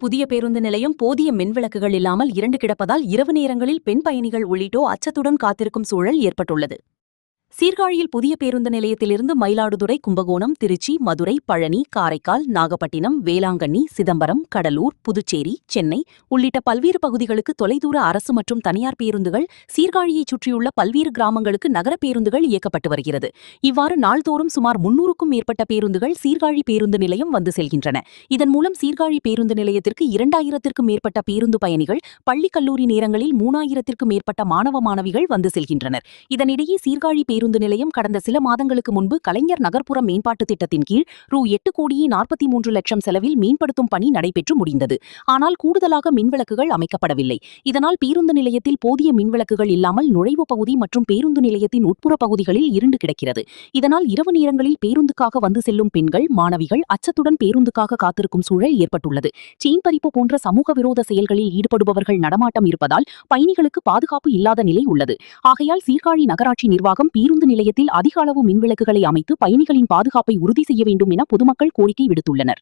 புதிய பேருந்து நிலையம் போதிய மின்விளக்குகள் இல்லாமல் இருண்டு கிடப்பதால் இரவு நேரங்களில் பெண் பயணிகள் உள்ளிட்டோர் அச்சத்துடன் காத்திருக்கும் சூழல் ஏற்பட்டுள்ளது. சீர்காழியில் புதிய பேருந்து நிலையத்திலிருந்து மயிலாடுதுறை, கும்பகோணம், திருச்சி, மதுரை, பழனி, காரைக்கால், நாகப்பட்டினம், வேளாங்கண்ணி, சிதம்பரம், கடலூர், புதுச்சேரி, சென்னை உள்ளிட்ட பல்வேறு பகுதிகளுக்கு தொலைதூர அரசு மற்றும் தனியார் பேருந்துகள், சீர்காழியைச் சுற்றியுள்ள பல்வேறு கிராமங்களுக்கு நகர பேருந்துகள் இயக்கப்பட்டு வருகிறது. இவ்வாறு நாள்தோறும் சுமார் 300க்கும் மேற்பட்ட பேருந்துகள் சீர்காழி பேருந்து நிலையம் வந்து செல்கின்றன. இதன் மூலம் சீர்காழி பேருந்து நிலையத்திற்கு 2000த்திற்கும் மேற்பட்ட பேருந்து பயணிகள், பள்ளி கல்லூரி நேரங்களில் 3000த்திற்கும் மேற்பட்ட மாணவ மாணவிகள் வந்து செல்கின்றனர். இதனிடையே சீர்காழி பேருந்து நிலையம் கடந்த சில மாதங்களுக்கு முன்பு கலைஞர் நகர்ப்புற மேம்பாட்டு திட்டத்தின் கீழ் ரூ. 8,43,00,000 செலவில் மேம்படுத்தும் பணி நடைபெற்று முடிந்தது. ஆனால் கூடுதலாக மின்விளக்குகள் அமைக்கப்படவில்லை. இதனால் பேருந்து நிலையத்தில் போதிய மின்விளக்குகள் இல்லாமல் நுழைவு பகுதி மற்றும் பேருந்து நிலையத்தின் உட்புற பகுதிகளில் இருண்டு கிடக்கிறது. இதனால் இரவு நேரங்களில் பேருந்துக்காக வந்து செல்லும் பெண்கள், மாணவிகள் அச்சத்துடன் பேருந்துக்காக காத்திருக்கும் சூழல் ஏற்பட்டுள்ளது. செயின் பறிப்பு போன்ற சமூக விரோத செயல்களில் ஈடுபடுபவர்கள் நடமாட்டம் இருப்பதால் பயணிகளுக்கு பாதுகாப்பு இல்லாத நிலை உள்ளது. ஆகையால் சீர்காழி நகராட்சி நிர்வாகம் பேருந்து நிலையத்தில் அதிக அளவு மின்விளக்குகளை அமைத்து பயணிகளின் பாதுகாப்பை உறுதி செய்ய வேண்டும் என பொதுமக்கள் கோரிக்கை விடுத்துள்ளனர்.